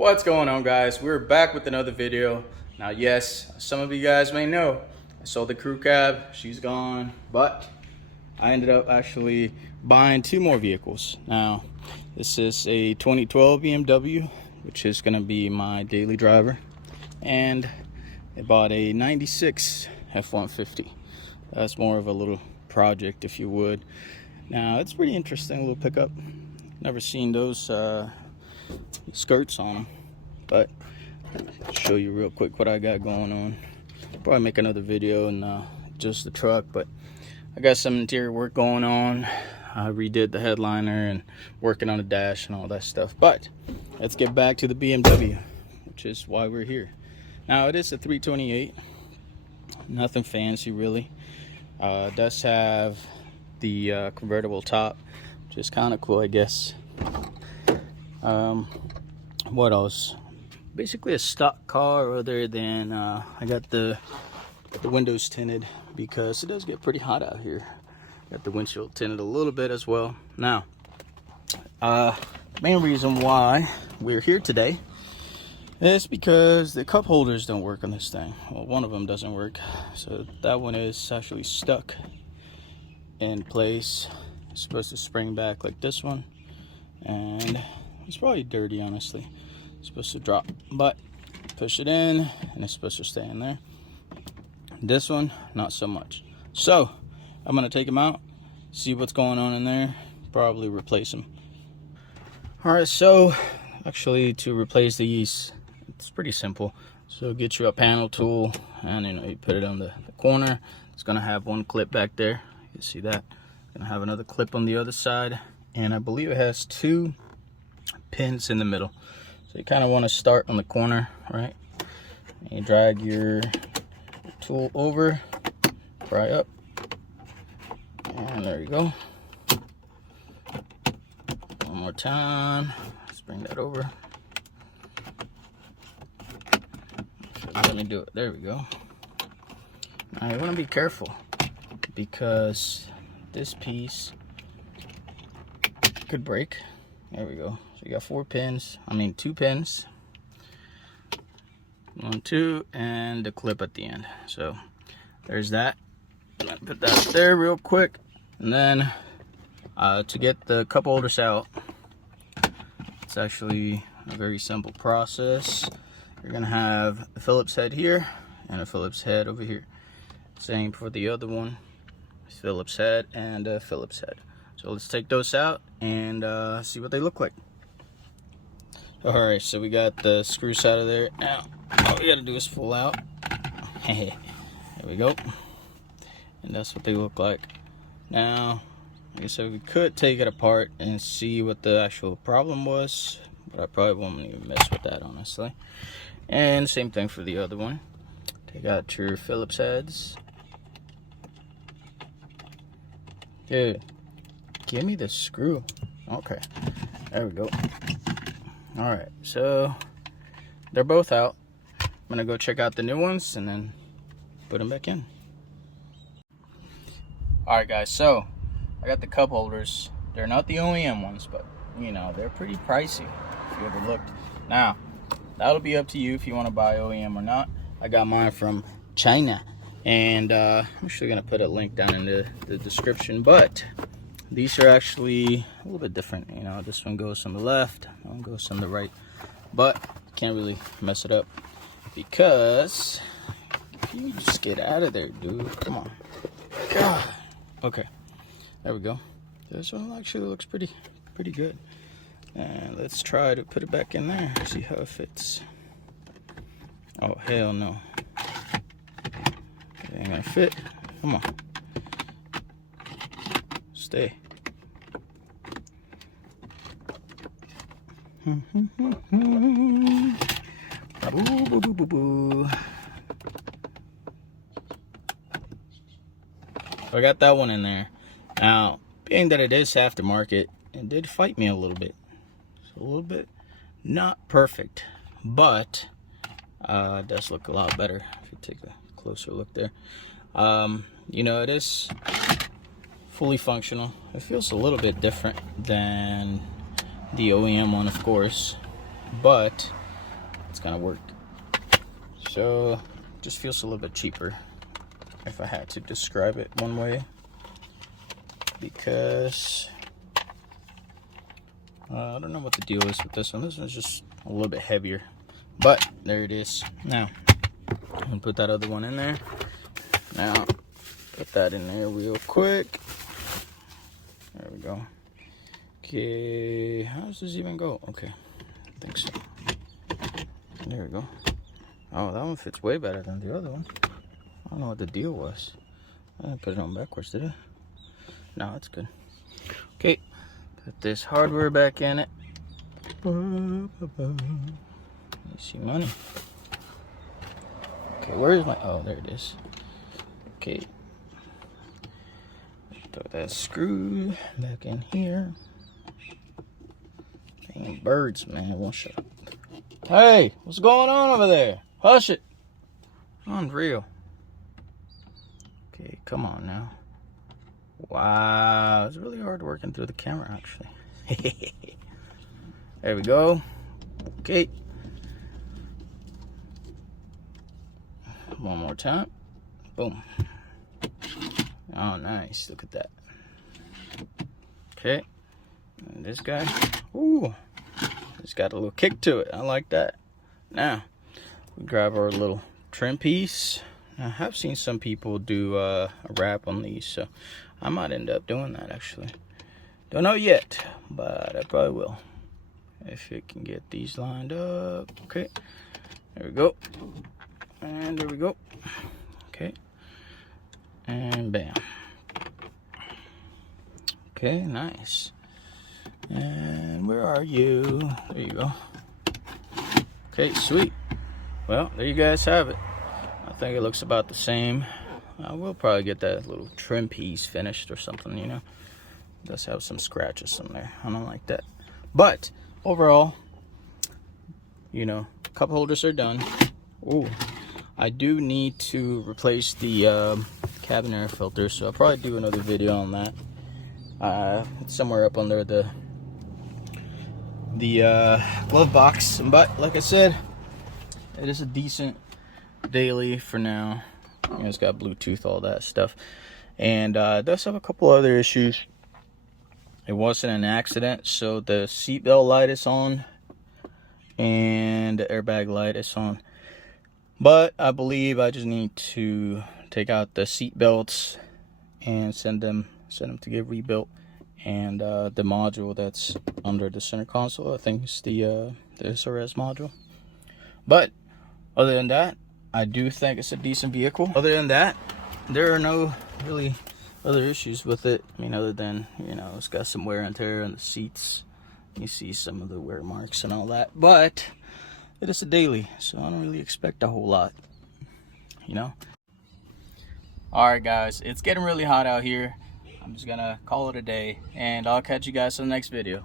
What's going on, guys? We're back with another video. Now, yes, some of you guys may know I sold the crew cab. She's gone, but I ended up actually buying two more vehicles. Now, this is a 2012 BMW, which is going to be my daily driver, and I bought a 96 F-150. That's more of a little project, if you would. Now, it's pretty interesting, little pickup. Never seen those skirts on them, but I'll show you real quick what I got going on. Probably make another video and just the truck, but I got some interior work going on. I redid the headliner and working on the dash and all that stuff. But let's get back to the BMW, which is why we're here. Now, it is a 328, nothing fancy really. It does have the convertible top, which is kind of cool, I guess. What else? Basically a stock car, other than I got the windows tinted because it does get pretty hot out here. Got the windshield tinted a little bit as well. Now, main reason why we're here today is because the cup holders don't work on this thing. Well, one of them doesn't work, so that one is actually stuck in place. It's supposed to spring back like this one, and it's probably dirty, honestly. It's supposed to drop, but push it in and it's supposed to stay in there. This one, not so much. So I'm gonna take them out, see what's going on in there, probably replace them. All right, so actually to replace these, it's pretty simple. So get you a panel tool, and you put it on the corner. It's gonna have one clip back there. You can see that. It's gonna have another clip on the other side, and I believe it has two pins in the middle. So you kind of want to start on the corner, right? And you drag your tool over, pry up, and there you go. One more time. Let's bring that over. Let me do it. There we go. Now you want to be careful because this piece could break. There we go. So you got two pins. 1, 2, and the clip at the end. So there's that. I'm gonna put that there real quick. And then to get the cup holders out, it's actually a very simple process. You're gonna have a Phillips head here and a Phillips head over here. Same for the other one. Phillips head and a Phillips head. So let's take those out and see what they look like. All right, so we got the screws out of there. Now, all we gotta do is pull out. There we go. And that's what they look like. Now, like I said, we could take it apart and see what the actual problem was, but I probably won't even mess with that, honestly. And same thing for the other one. Take out your Phillips heads. Dude, give me the screw. Okay, there we go. All right, so they're both out. I'm gonna go check out the new ones and then put them back in. All right, guys, so I got the cup holders. They're not the OEM ones, but they're pretty pricey if you ever looked. Now, that'll be up to you if you want to buy OEM or not. I got mine from China, and I'm actually gonna put a link down in the description, but these are actually a little bit different. This one goes on the left, that one goes on the right, but you can't really mess it up because you just get out of there, dude. Come on. God. Okay, there we go. This one actually looks pretty good. And let's try to put it back in there, see how it fits. Oh, hell no. It ain't gonna fit. Come on. Stay. I got that one in there. Now, being that it is aftermarket, it did fight me a little bit. It's a little bit not perfect, but it does look a lot better if you take a closer look there. It is fully functional. It feels a little bit different than the OEM one, of course, but it's gonna work. So just feels a little bit cheaper if I had to describe it one way, because I don't know what the deal is with this one. This one's just a little bit heavier, but there it is. Now I'm gonna put that other one in there. Now put that in there real quick. There we go. Okay, how does this even go? Okay, I think so. There we go. Oh, that one fits way better than the other one. I don't know what the deal was. I didn't put it on backwards, did I? No, it's good. Okay, put this hardware back in it. You see money. Okay, where's my, oh, there it is. Okay. Throw that screw back in here. Dang birds, man, won't shut up. Hey, what's going on over there? Hush it. Unreal. Okay, come on now. Wow, it's really hard working through the camera, actually. There we go. Okay. One more time. Boom. Oh, nice. Look at that. Okay. And this guy. Ooh. It's got a little kick to it. I like that. Now, we grab our little trim piece. I have seen some people do a wrap on these, so I might end up doing that, actually. Don't know yet, but I probably will. If it can get these lined up. Okay. There we go. And there we go. Okay. And bam. Okay, nice. And where are you? There you go. Okay, sweet. Well, there you guys have it. I think it looks about the same. I will probably get that little trim piece finished or something, you know. It does have some scratches in there. I don't like that. But overall, you know, cup holders are done. Ooh, I do need to replace the cabin air filter, so I'll probably do another video on that. It's somewhere up under the glove box. But like I said, it is a decent daily for now. You know, it's got Bluetooth, all that stuff, and it does have a couple other issues. It wasn't an accident, so the seatbelt light is on and the airbag light is on, but I believe I just need to take out the seat belts and send them to get rebuilt. And the module that's under the center console, I think it's the SRS module. But other than that, I do think it's a decent vehicle. Other than that, there are no really other issues with it. I mean, other than, you know, it's got some wear and tear on the seats. You see some of the wear marks and all that. But it is a daily, so I don't really expect a whole lot, you know. Alright guys, it's getting really hot out here. I'm just gonna call it a day, and I'll catch you guys in the next video.